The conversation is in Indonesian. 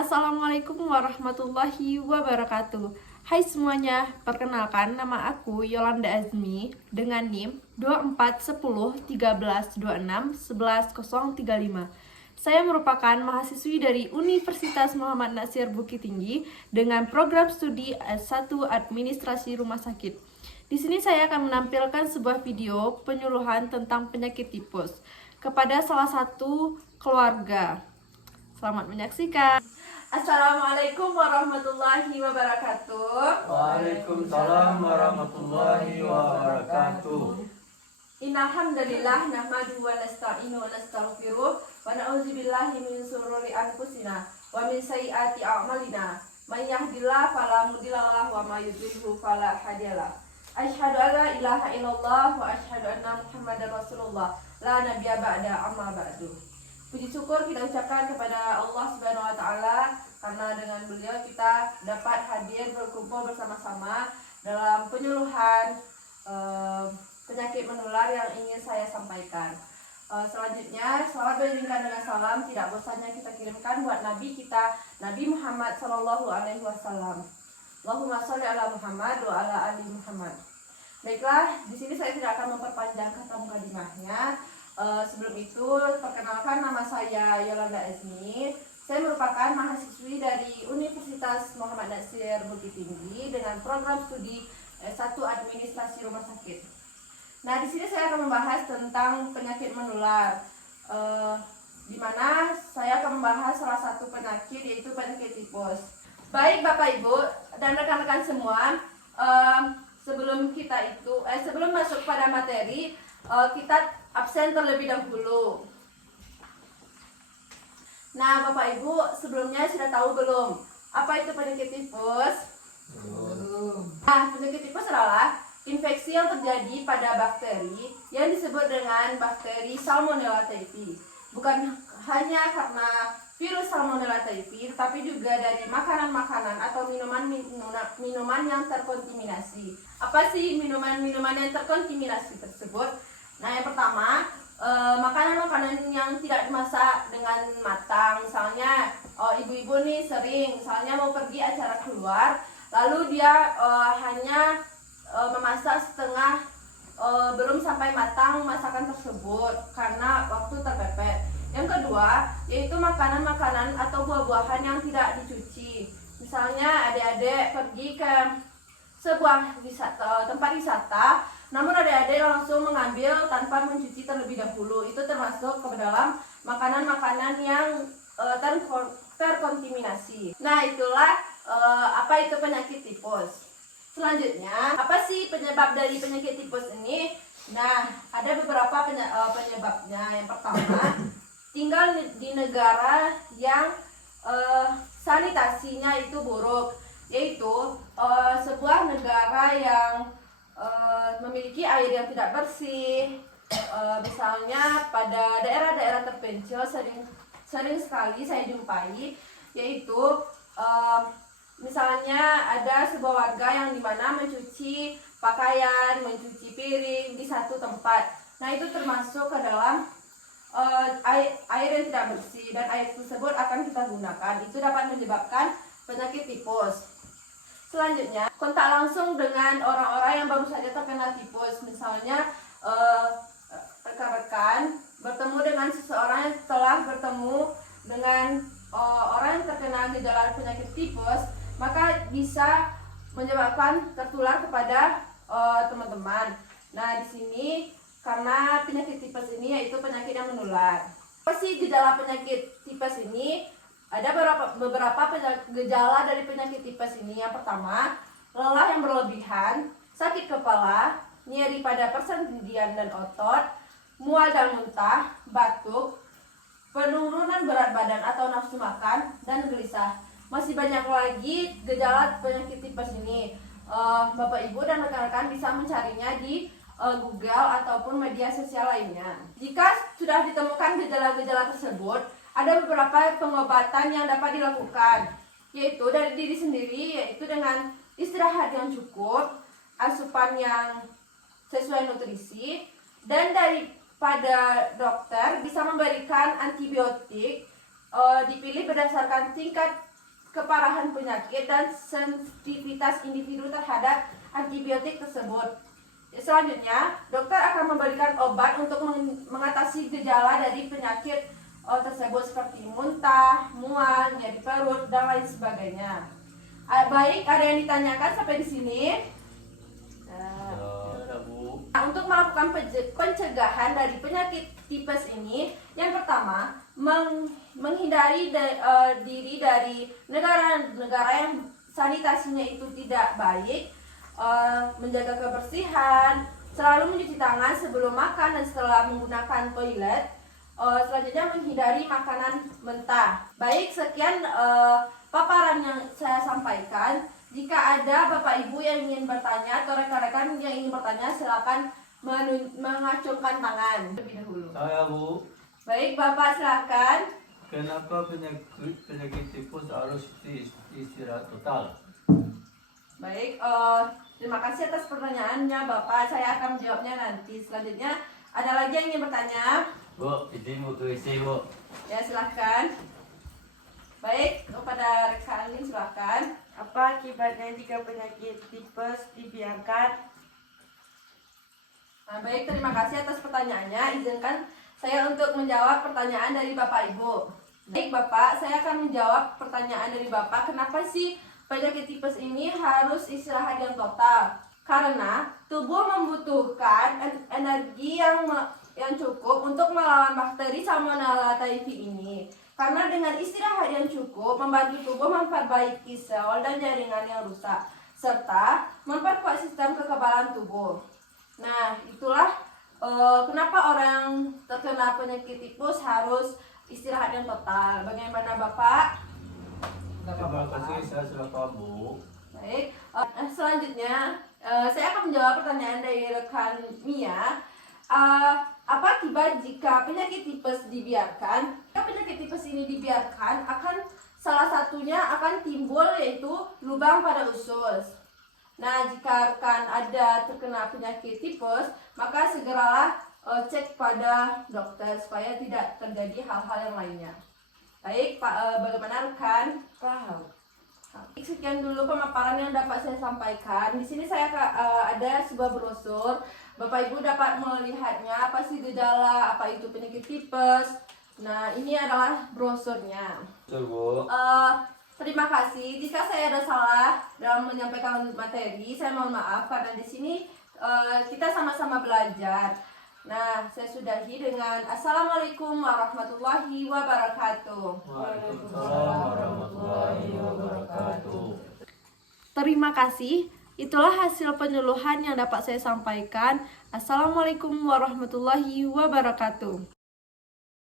Assalamualaikum warahmatullahi wabarakatuh. Hai semuanya, perkenalkan nama aku Yolanda Azmi dengan NIM 24101326111035. Saya merupakan mahasiswi dari Universitas Muhammad Natsir Bukit Tinggi dengan program studi S1 Administrasi Rumah Sakit. Di sini saya akan menampilkan sebuah video penyuluhan tentang penyakit tipes kepada salah satu keluarga. Selamat menyaksikan. Assalamualaikum warahmatullahi wabarakatuh. Waalaikumsalam warahmatullahi wabarakatuh. Innal hamdalillah nahmaduhu wa nasta'inu wa nastaghfiruh wa na'udzubillahi min shururi anfusina wa min sayyiati a'malina. May yahdihillahu fala mudilla lahu wa may yudlilhu fala hadiyalah. Asyhadu an la ilaha illallah wa asyhadu anna Muhammadar Rasulullah. La nabiyya ba'da amma ba'du. Puji syukur kita ucapkan kepada Allah Subhanahu wa taala karena dengan beliau kita dapat hadir berkumpul bersama-sama dalam penyuluhan penyakit menular yang ingin saya sampaikan. Selanjutnya, salawat beriringan dengan salam tidak bosannya kita kirimkan buat Nabi kita, Nabi Muhammad Sallallahu Alaihi Wasallam. Allahumma sholli ala Muhammad wa ala ali Muhammad. Baiklah, di sini saya tidak akan memperpanjang kata mukadimahnya. Sebelum itu, perkenalkan nama saya Yolanda Azmi. Saya merupakan mahasiswi dari Universitas Muhammad Natsir Bukit Tinggi dengan program studi S1 Administrasi Rumah Sakit. Nah, di sini saya akan membahas tentang penyakit menular, di mana saya akan membahas salah satu penyakit yaitu penyakit tipes. Baik Bapak Ibu dan rekan-rekan semua, sebelum masuk pada materi, kita absen terlebih dahulu. Nah, Bapak Ibu sebelumnya sudah tahu belum apa itu penyakit tipes? Belum. Nah, penyakit tipes adalah infeksi yang terjadi pada bakteri yang disebut dengan bakteri Salmonella typhi. Bukan hanya karena virus Salmonella typhi, tapi juga dari makanan-makanan atau minuman yang terkontaminasi. Apa sih minuman-minuman yang terkontaminasi tersebut? Nah, yang pertama, makanan-makanan yang tidak dimasak dengan matang. Misalnya, ibu-ibu nih sering, misalnya mau pergi acara keluar, lalu dia hanya memasak setengah, belum sampai matang masakan tersebut karena waktu terpepet. Yang kedua, yaitu makanan-makanan atau buah-buahan yang tidak dicuci. Misalnya, adik-adik pergi ke sebuah tempat wisata, namun adik-adik langsung mengambil tanpa mencuci terlebih dahulu. Itu termasuk ke dalam makanan-makanan yang terkontaminasi. Nah, itulah apa itu penyakit tipes. Selanjutnya, apa sih penyebab dari penyakit tipes ini? Nah, ada beberapa penyebabnya. Yang pertama, tinggal di negara yang sanitasinya itu buruk, yaitu sebuah negara yang memiliki air yang tidak bersih. Misalnya pada daerah-daerah terpencil sering sekali saya jumpai, yaitu misalnya ada sebuah warga yang dimana mencuci pakaian, mencuci piring di satu tempat. Nah, itu termasuk ke dalam air yang tidak bersih, dan air tersebut akan kita gunakan. Itu dapat menyebabkan penyakit tipes. Selanjutnya, kontak langsung dengan orang-orang yang baru saja terkena tipes. Misalnya, rekan-rekan bertemu dengan seseorang yang telah bertemu dengan orang yang terkena gejala penyakit tipes, maka bisa menyebabkan tertular kepada teman-teman. Nah, di sini karena penyakit tipes ini yaitu penyakit yang menular. Apa sih gejala penyakit tipes ini? Ada beberapa gejala dari penyakit tipes ini. Yang pertama, lelah yang berlebihan, sakit kepala, nyeri pada persendian dan otot, mual dan muntah, batuk, penurunan berat badan atau nafsu makan, dan gelisah. Masih banyak lagi gejala penyakit tipes ini. Bapak Ibu dan rekan-rekan bisa mencarinya di Google ataupun media sosial lainnya. Jika sudah ditemukan gejala-gejala tersebut, ada beberapa pengobatan yang dapat dilakukan, yaitu dari diri sendiri, yaitu dengan istirahat yang cukup, asupan yang sesuai nutrisi, dan daripada dokter bisa memberikan antibiotik, dipilih berdasarkan tingkat keparahan penyakit dan sensitivitas individu terhadap antibiotik tersebut. Selanjutnya, dokter akan memberikan obat untuk mengatasi gejala dari penyakit tersebut seperti muntah, mual, nyeri perut, dan lain sebagainya. Baik, ada yang ditanyakan sampai di sini? Ya, Bu. Nah, untuk melakukan pencegahan dari penyakit tipes ini, yang pertama, menghindari diri dari negara-negara yang sanitasinya itu tidak baik, menjaga kebersihan, selalu mencuci tangan sebelum makan dan setelah menggunakan toilet. Selanjutnya menghindari makanan mentah. Baik, sekian paparan yang saya sampaikan. Jika ada Bapak Ibu yang ingin bertanya atau rekan-rekan yang ingin bertanya, silakan mengacungkan tangan terlebih dahulu. Saya, Bu. Baik, Bapak silakan. Kenapa penyakit tipes harus istirahat total? Baik, terima kasih atas pertanyaannya Bapak. Saya akan menjawabnya nanti. Selanjutnya, ada lagi yang ingin bertanya? Bu, izin Bu ke WC, Bu. Ya, silahkan. Baik, kepada rekan lain silahkan. Apa akibatnya jika penyakit tipes dibiarkan? Nah, baik, terima kasih atas pertanyaannya. Izinkan saya untuk menjawab pertanyaan dari Bapak Ibu. Baik, Bapak, saya akan menjawab pertanyaan dari Bapak. Kenapa sih penyakit tipes ini harus istirahat yang total? Karena tubuh membutuhkan energi yang cukup untuk melawan bakteri Salmonella typhi ini. Karena dengan istirahat yang cukup membantu tubuh memperbaiki sel dan jaringan yang rusak, serta memperkuat sistem kekebalan tubuh. Nah, itulah kenapa orang terkena penyakit tipes harus istirahat yang total. Bagaimana Bapak? Terima kasih, saya sudah paham, Bu. Baik, selanjutnya saya akan menjawab pertanyaan dari rekan Mia. Apa akibat jika penyakit tipes dibiarkan? Jika penyakit tipes ini dibiarkan, salah satunya akan timbul yaitu lubang pada usus. Nah, jika rekan ada terkena penyakit tipes, maka segeralah cek pada dokter supaya tidak terjadi hal-hal yang lainnya. Baik, Pak, bagaimana rekan? Paham. Sekian dulu pemaparan yang dapat saya sampaikan. Di sini saya ada sebuah brosur. Bapak Ibu dapat melihatnya, apa sih gejala, apa itu penyakit tipes. Nah, ini adalah brosurnya. Betul, Bu. Terima kasih. Jika saya ada salah dalam menyampaikan materi, saya mohon maaf karena di sini kita sama-sama belajar. Nah, saya sudahi dengan Assalamualaikum warahmatullahi wabarakatuh. Waalaikumsalam warahmatullahi wabarakatuh. Terima kasih. Itulah hasil penyuluhan yang dapat saya sampaikan. Assalamualaikum warahmatullahi wabarakatuh.